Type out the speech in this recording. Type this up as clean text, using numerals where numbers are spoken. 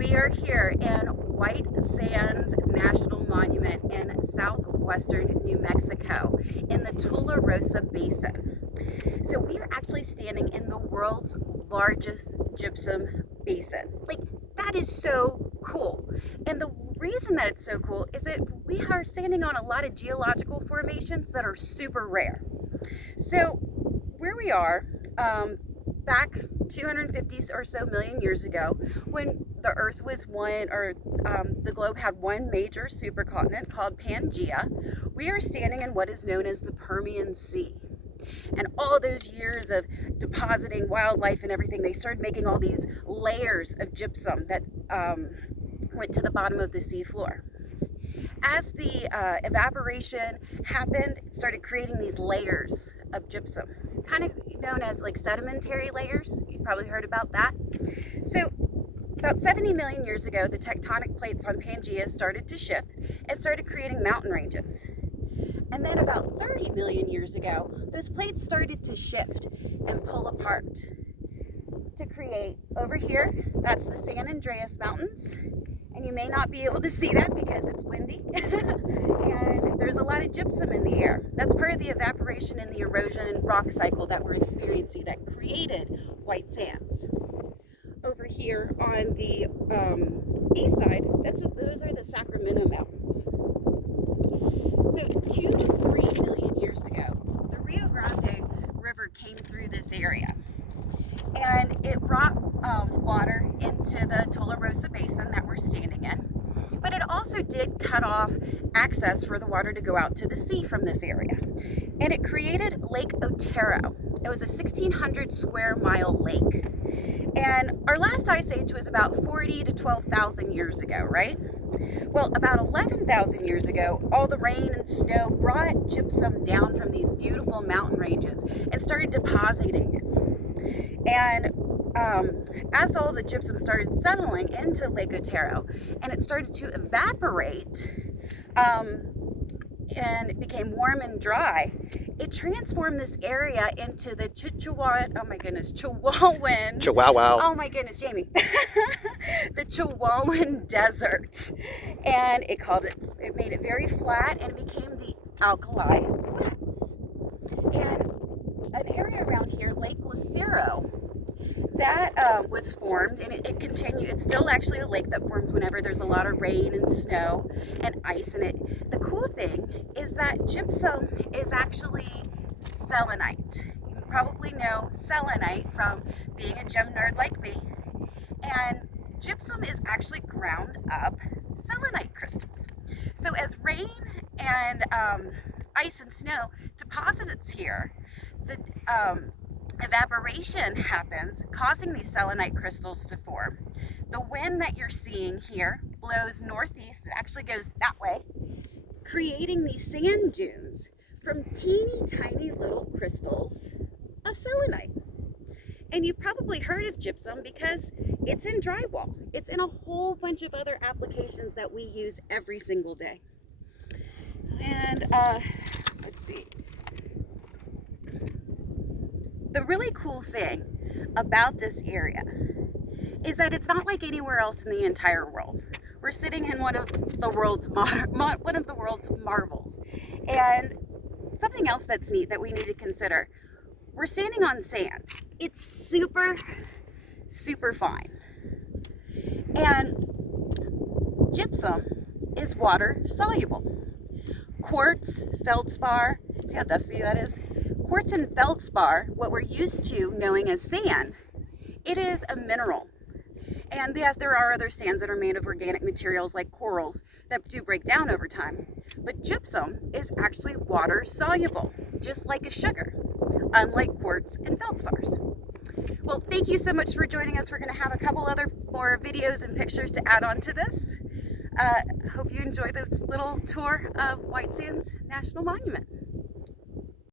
We are here in White Sands National Monument in southwestern New Mexico in the Tularosa Basin. So we are actually standing in the world's largest gypsum basin. Like, that is so cool. And the reason that it's so cool is that we are standing on a lot of geological formations that are super rare. So where we are, back 250 or so million years ago, when the Earth was the globe had one major supercontinent called Pangaea, we are standing in what is known as the Permian Sea. And all those years of depositing wildlife and everything, they started making all these layers of gypsum that went to the bottom of the seafloor. As the evaporation happened, it started creating these layers of gypsum, kind of known as like sedimentary layers. You've probably heard about that. So about 70 million years ago, the tectonic plates on Pangaea started to shift and started creating mountain ranges. And then about 30 million years ago, those plates started to shift and pull apart to create, over here, that's the San Andreas Mountains. And you may not be able to see that because it's windy. And there's a lot of gypsum in the air. That's part of the evaporation and the erosion rock cycle that we're experiencing that created white sands. Over here on the east side, those are the Sacramento Mountains. So 2 to 3 million years ago, the Rio Grande River came through this area. And it brought water into the Tularosa Basin that we're standing in. But it also did cut off access for the water to go out to the sea from this area. And it created Lake Otero. It was a 1,600 square mile lake. And our last ice age was about 40 to 12,000 years ago, right? Well, about 11,000 years ago, all the rain and snow brought gypsum down from these beautiful mountain ranges and started depositing it. And as all the gypsum started settling into Lake Otero and it started to evaporate and it became warm and dry, it transformed this area into the Chihuahuan, oh my goodness, Jamie, the Chihuahuan Desert. And it made it very flat and it became the Alkali Flats. And an area around here, Lake Lucero, that was formed, and it continued. It's still actually a lake that forms whenever there's a lot of rain and snow and ice in it. The cool thing is that gypsum is actually selenite. You probably know selenite from being a gem nerd like me. And gypsum is actually ground up selenite crystals. So as rain and ice and snow deposits here, the evaporation happens, causing these selenite crystals to form. The wind that you're seeing here blows northeast. It actually goes that way, creating these sand dunes from teeny tiny little crystals of selenite. And you've probably heard of gypsum because it's in drywall. It's in a whole bunch of other applications that we use every single day. And let's see. The really cool thing about this area is that it's not like anywhere else in the entire world. We're sitting in one of the world's marvels. And something else that's neat that we need to consider, we're standing on sand. It's super, super fine. And gypsum is water soluble. Quartz, feldspar, see how dusty that is? Quartz and feldspar, what we're used to knowing as sand, it is a mineral. And yes, there are other sands that are made of organic materials like corals that do break down over time. But gypsum is actually water soluble, just like a sugar, unlike quartz and feldspars. Well, thank you so much for joining us. We're going to have a couple other more videos and pictures to add on to this. Hope you enjoy this little tour of White Sands National Monument.